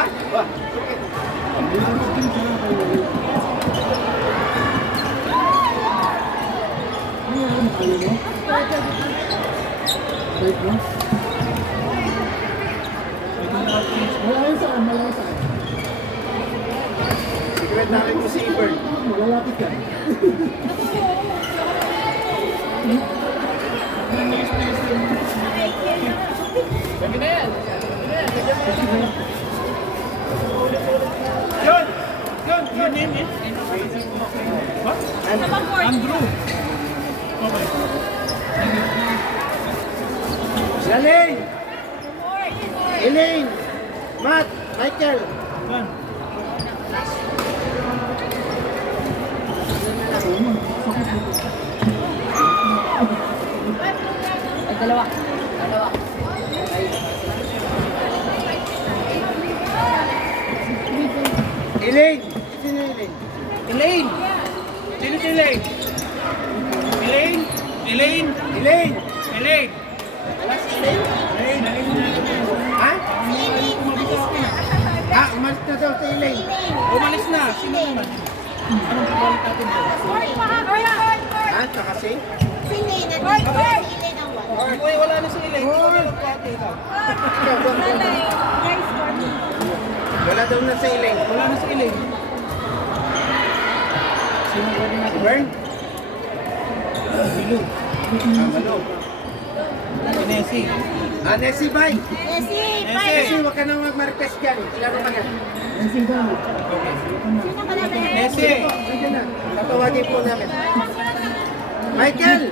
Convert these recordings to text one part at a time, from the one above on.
Wah. Wah. Secretary ko si Ibert. Malalapit ka. Sabi na yan. Yun! Yun! Yun! Name it? What? Andrew. Okay. Elaine! Elaine! Matt! Michael! Yan. Ay, dalawa. Dalawa. Elaine! Sino Elaine? Elaine! Sino si Elaine? Elaine? Elaine? Elaine! Elaine! Wala si Elaine? Elaine! Ha? Ah, umalis na daw si Elaine. Umalis na. Sino naman? Anong pabalik natin doon? Ha? Tsaka si? Uy, wala na si Elaine. Ikaw na lang pati ikaw. Ikaw, go, go, go. Wala daw na si Elaine. Wala na si Elaine. Sino pwede Si natin? Bern? Bilo. Ano? Si Nessie. Ah, Nessie, bye! Nessie. Nessie, huwag ka nang mag-maripes dyan. Ilaro ka na. Okay. Nessie. Nandiyan na. Tatawagin po namin. Michael!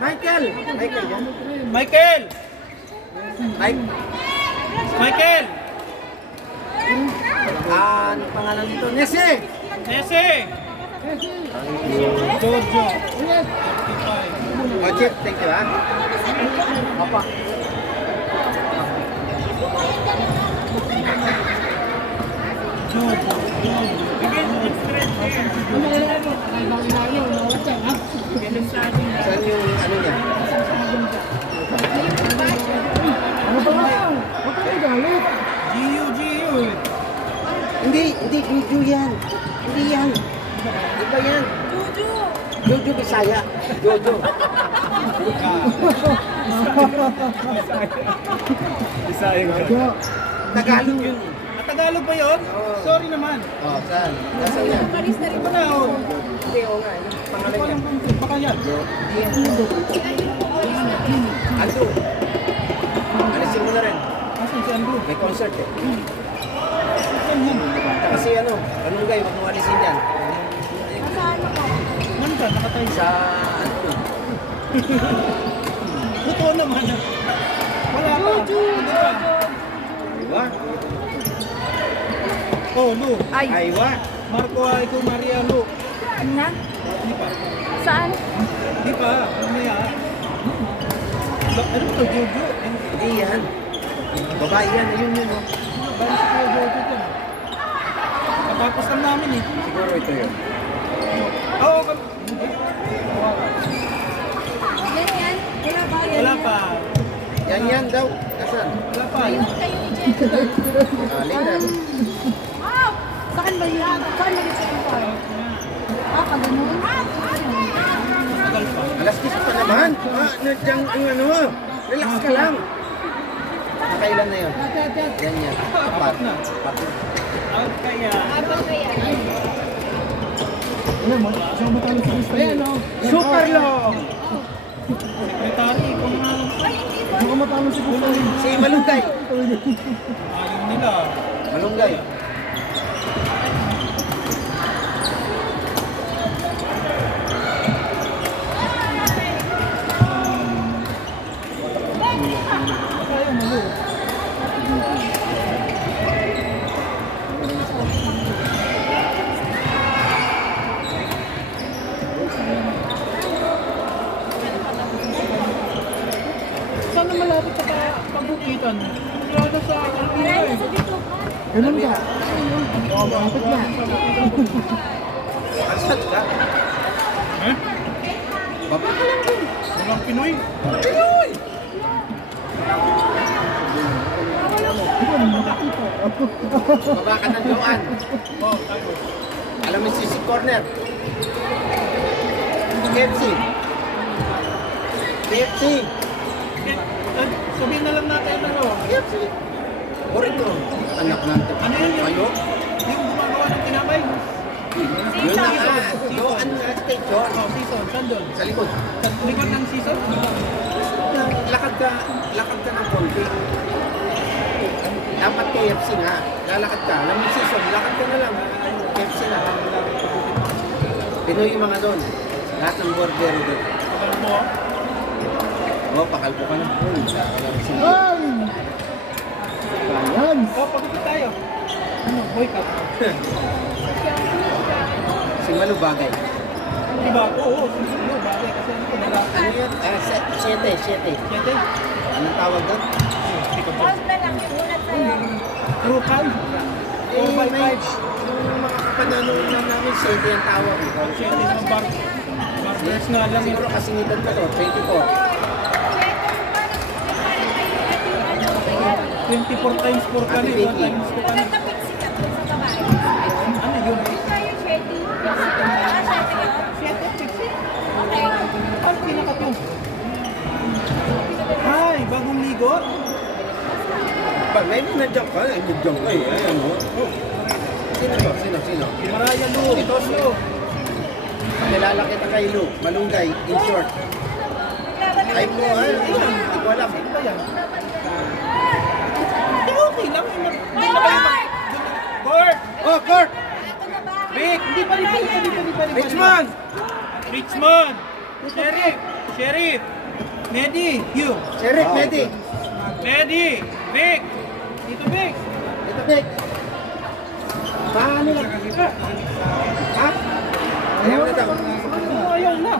Michael! Michael, yan? Michael! Mike? Michael! Ah, ano pangalan nito? Nessie! Nessie! Jojo. 55. Oh, Chip, thank you, ha? Papa. Jojo. Saan yung ano niya? Ano ba lang? Huwag ka galit. Gio. Hindi Juju yan. Hindi yan. Iba yan. Juju Bisaya. Jojo. Jo, Tagalog yun. At Tagalog ba yun? Oo. Sorry naman. Oh, saan? Nasaan yan? Ito na oh. Hindi, oo nga. Yung pangalan niya. Baka yan. Ando. Alisin mo na rin. Asan si Andrew? May concert eh. Saan yan? Kasi ano, Kanunggay, huwag mong alisin yan. Nandyan, nakatayo. Sa ano? Totoo naman. Wala pa. Hindi pa. Aywa. Oh, Lu. Aywa. Marco Aiko Maria Lu. Na? Hindi pa. Saan? Hindi pa. Mamaya. Ano to, Jojo? Hindi yan. Babae yan. Ayun yun. Oh. Bali si Kuya Jojo dyan. Katapos lang namin eh. Siguro ito yun. Oo, Yan yan. Wala ba yan? wala pa. Yan daw. Nasaan? Wala pa. Linda. Saan ba yan? Saan ba yan? Ah, kaganon? Tagal pa. Alas 10 pa naman. Ah, nandiyan yung ano mo. Relax ka lang. Nakailan na yun? Yan. Apat. na. Apat. Out kaya. ano mo? Siya ang matalo sa Krista. Ayan, no? Super long. Sekretary, kung Siya ang matalo sa Krista. Si Malunggay. ayaw nila. Malunggay. Sana malapit sa pagbukitan. Wala sa Alpina eh. Ganun ka. Oo, bakit na? Asad ka. Eh? Baba ka lang dun. Walang Pinoy. Pinoy! Ikaw, nakakita. Baba ka ng Joan. Oh, tapos. Alam mo si corner. KFC. KFC. Sabihin na lang natin ano. KFC. Burrito. Anak natin. Ano yun yung, Kayo? yung gumagawa ng tinapay? Yun na nga. Joan na station. Oh, season. Saan doon? Sa likod. Sa likod ng season? Lakad ka ng konti. Dapat KFC nga. Lalakad ka. Alam mo season, lakad ka na lang. KFC na. Pinoy yung mga doon. Lahat ng burger doon. Alam mo? Oo, pakalpo ka na. Ay! Ayan. Oh, pagod na tayo. Ano? Boycott. Si Malu bagay. Diba? Oo, susunod. Bagay kasi ano ko nila. Ano yun? 7. Siyete? Anong tawag doon? Rukan? Eh, 4 by may 5. yung mga kapananon lang namin, 7 ang tawag. Siyete ng bar. Barbers nga lang. Siguro kasingitan ko to, 24. 24 times 4 ka Ate na. 1 Vicky. times 2 ka na. Ano yun? Siyete? Siksi? Ano pinakat yun? Ay, bagong ligo? Ba, may nandiyan ka, nandiyan ka eh. Ayan mo. Sino to? Sino? Si Maraya Lu. Ito si Lu. Kilala kita kay Lu, Malunggay, in short. Ay mo, hindi ko alam. Ano ba yan? Hindi, okay lang. Hindi na kayo Court! Oh, Court! Vic! Hindi pa rin. Richmond! Richmond! Sheriff! Medi! You! Sheriff, Medi. Medi! Vic! Dito Vic! Ito, Vic. Paano lang? Ha? Ayaw na daw. Ayaw na!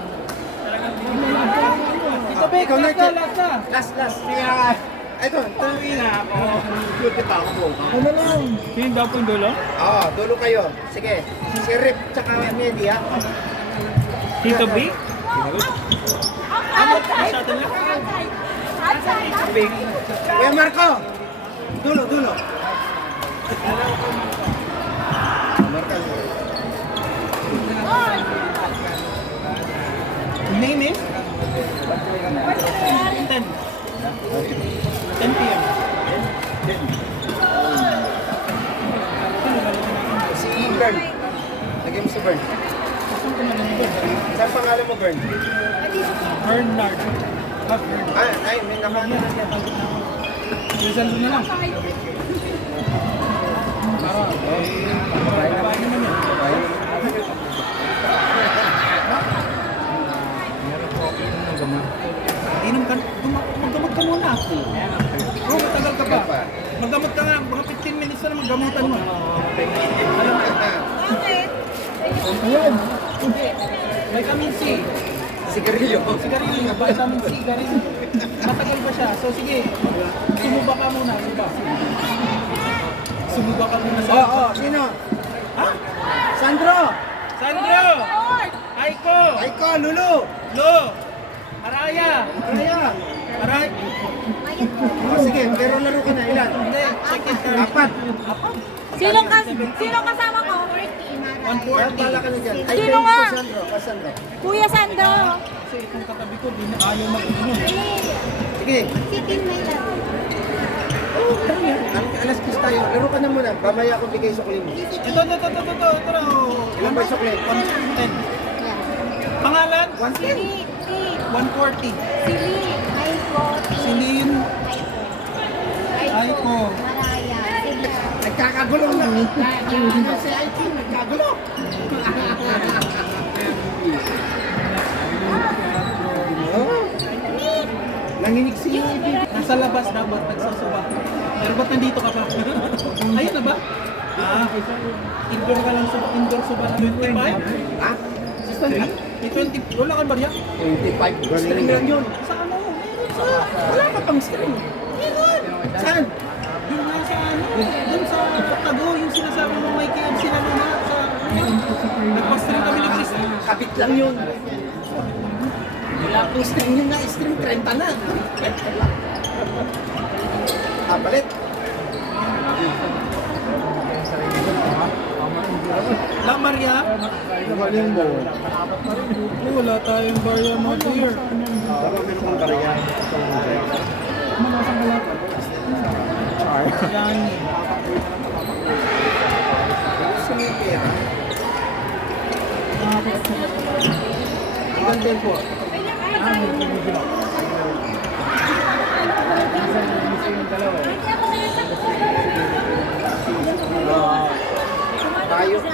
Dito Vic! Ikaw na, Last na! Last. Ito na ako. Buti pa ako buka. Ano lang? Sino daw po yung dulo? Oo, dulo kayo. Sige. Si Rip tsaka Medi ha. Dito Vic? Ano? Masyado lang? Vic. Kuya Marco. Dulo. Marco. Name is? 10. 10 p.m. Si Bern. Lagyan mo si Bern. Saan pangalan mo, Bern? Bernard. Ay, may naman. Rizal na lang. Para babae naman yan. Inom ka, maggamot ka muna. Oo, matagal ka pa. Maggamot ka nga, mga 15 minutes na maggamutan mo. Ayan. Vitamin C. Sigarilyo. Sigarilyo, vitamin C ka rin. Matagal pa siya. So sige, sumuba ka muna. Sumuba ka muna sa... Oo, sino? Ha? Sandro! Sandro! Aiko! Aiko, Lulu! Lo! Araya! Aray! O sige, pero laro ka na. Ilan? Hindi, check it. 4. Sino kasama ko? 140. Bala ka na dyan. Ay, Sino kayo nga? po, Sandro. Sandro. Kuya Sandro. Kasi itong katabi ko, di na ayaw mag-inom. Sige. Alas 10 tayo. Laro ka na muna. Mamaya ako bigay sukli mo. Ito na. Ilan ba yung sukli? 110. Pangalan? 110. 140. Sili. Aiko. Silin. Aiko. Maraya. Sili. Nagkakagulo na. Ano si Aiko? Nagkagulo. Nanginig si Nasa labas dapat, nagsusuba. Pero ba't nandito ka pa? Ayun na ba? Indoor ka lang suba. Indoor suba na 25? Ha? May 20. Wala kang barya? 25. String lang yun. Sa ano? Wala ka pang string. Saan? Yung nasa ano? Doon sa Tago, yung sinasabi mo may KFC na muna. Nagpa-stream kami ng system. Kapit lang yun. Wala pang string yun na. String 30 na. Palit. La Maria? Galing mo. Wala tayong barya mo dear. Mamasang galat. Yan. Gusto mo yung pera? Ilan din po?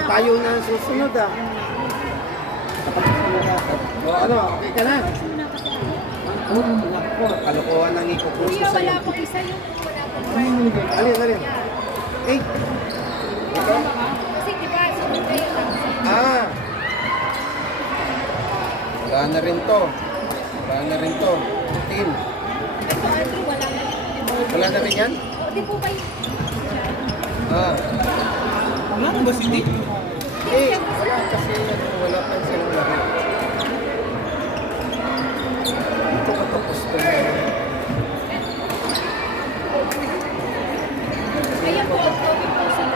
Tayo na ang susunod ah. O ano, okay ka na? Naku, kalokohan ang ikukuso Kuya, sa'yo. wala pong isa yung wala pong Alin. Eh, Kasi diba, sunod kayo lang. ah. Wala na rin to. Tin. Ito, Andrew, wala na. Wala na rin yan? O, di po ba yung... Ah. Wala na ba si Dick? Eh, wala kasi wala pa silang laro. Ito katapos ko na. Ayan po, October po sila.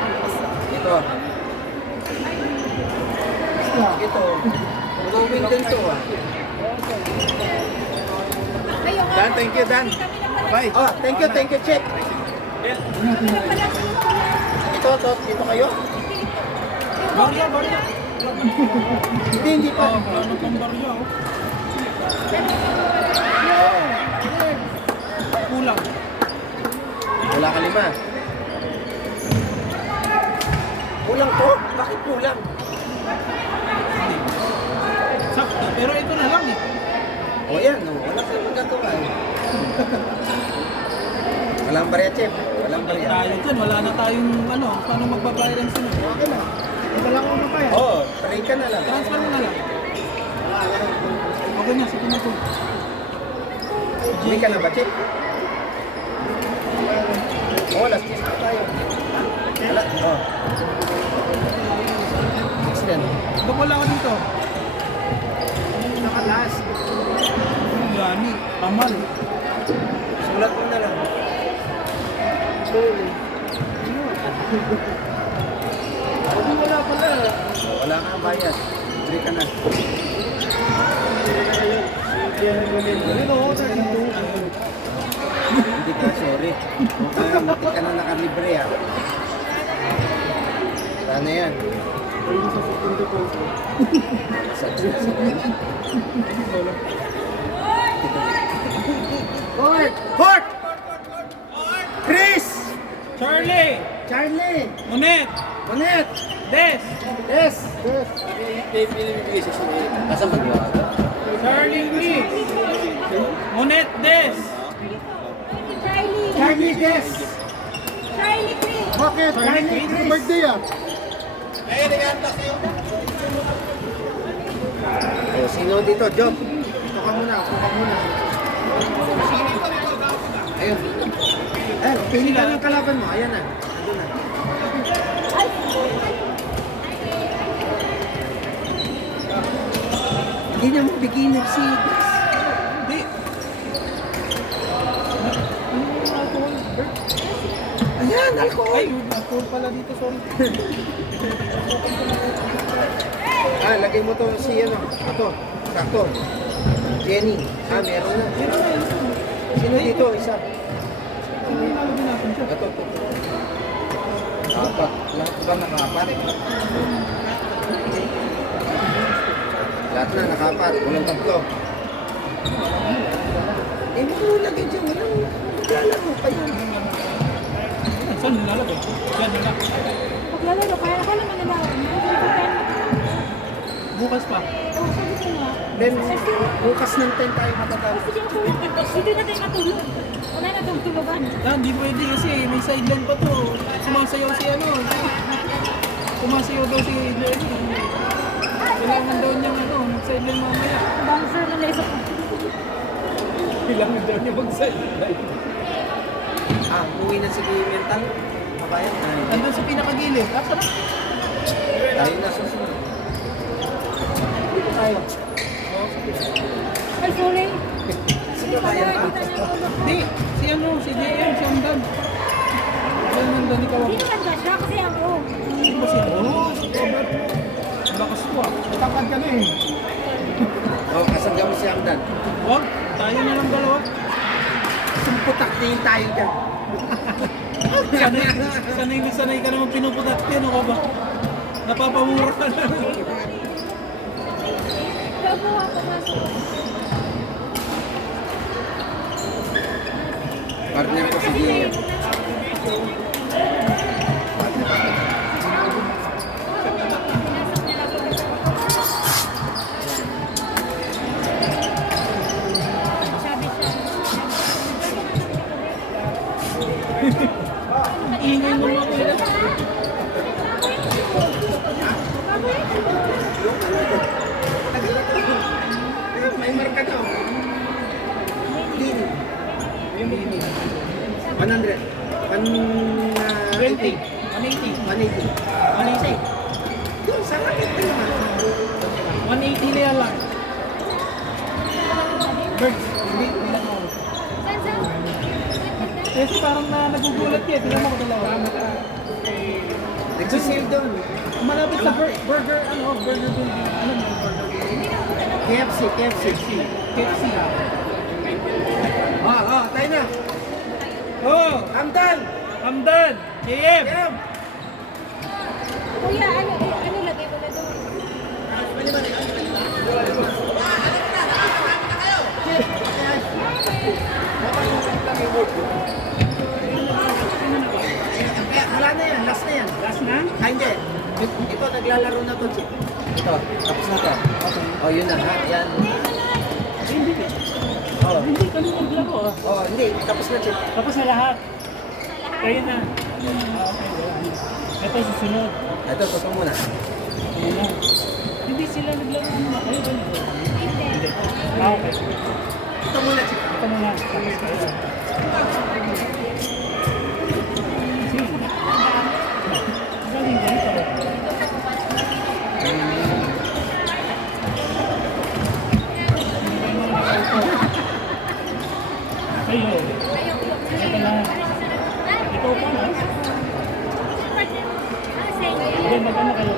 Ito. Ito. Mag-win din to ah. Ayun nga Dan, po, thank you, Dan. kami na pala. Bye. Oh, thank you, check. Kami na pala. Ito, dito kayo? Barya. Hindi pa. Wala na pang barya oh. Kulang. Wala ka 5. Kulang to? Bakit kulang? Sakto. Pero ito na lang eh. O yan, no. Wala kang magagawa eh. Walang barya, Chef. Walang barya. Tayo dyan. Wala na tayong ano. Paano magbabayad ang sunod? Okay na. Ito lang ako pa yan. Oo, try ka na lang. Transfer mo na lang. Okay na. Sige na po. Hindi ka na ba, Chef? Oo, last kiss na tayo. Wala. Oo. Excellent. Ba't wala ka dito? Nakalas. Yani. Amal. Sulat mo na lang. Wala pala. Wala kang bayad. Try ka na. Hindi ka, sorry. Hindi ka na nakalibre ah. Sana yan. Court! Chris! Charlie! Charlie! Monet! Monet! Des! Yes! Charlie Chris! Monet Des! Charlie. Charlie, yes! Charlie, Chris. Bakit? Charlie, Charlie, Chris. birthday ah. Oh, sino dito? Job. Dito ka muna. Ayun. Eh, pili ka ng kalaban mo. Ayan na. Ando na. Ay, Hindi niya mo beginner si... Hindi. Ayan, alcohol. Ay, alcohol pala dito. Sorry. Ah, lagay mo to si ano. Ito. Sakto. Jenny. Ah, meron na. Sino dito? Isa. Ano yung lalagyan natin siya? Ito. Apat. Lahat ba nakapat? Lahat na nakapat. Walang tatlo. Eh, mo lagay dyan. Walang maglalaro pa yan. Saan nilalagay? Yan na lang. maglalaro. Kaya ako naman nalawan. Bukas pa. Oh, sabi ko nga. Then, bukas ng 10 tayo matatapos. Sige ako. Dito na tayo matulog. Wala na itong tulugan. Yan, di pwede kasi may sideline pa to. Sumasayaw si ano. Sumasayaw daw si Jenny. Kailangan daw niyang ano, mag-sideline mamaya. Bouncer na leso ko. Kailangan daw niya mag-sideline. Ah, uwi na si Kuya Mental. Makayan. Nandun sa pinakagilid. Ah, sarap. Tayo na susunod. Dito tayo. Ay, sorry. Sige, kaya ka. Di, si ano, si JM, si Amdan. Yan nandun ikaw. Hindi naman siya kasi ako. ba siya? Oo, cover mo. Lakas ko ah. Takad ka na eh. Oh, kasangga mo si Hamdan. Wag, tayo na lang dalawa. Sumputak din tayo dyan. Sanay ka naman pinuputat yan, ano ka ba? Napapamura ka na. Partner ko si Gio. Ingay mo mga kuya. May marka to. Lini. 100. 20. 180. 180. 180. Yun, sa akin din naman. 180 na yan lang. Bird, hindi lang ako. Kasi parang nagugulat ka, tingnan mo ko dalawa. Nagsisale doon. Malapit sa burger, burger building. Ano mo yung burger building? KFC, KFC. KFC. Tayo na. Oh, Hamdan! Hamdan! JM! Jam! Kuya, ano lagay mo na doon? Wala na yan, last na yan. Last na? Hindi. Ito, naglalaro na to, Chip. Ito, tapos na to. Okay. Oh, yun na, ha? Yan. Hindi. Oh, Hindi kami naglaro ah. oh, hindi. Tapos na, Chip. Tapos na lahat. Kayo na. Ito susunod. Ito, totoo muna. Ayan na. Hindi sila naglaro muna. Kayo ba naglaro? Hindi. Okay. Ito muna, Chip. Ito muna. Tapos kayo. Sige. Galing ganito. Kayo. Ito na. Ito pa na. Hindi, magkano kayo?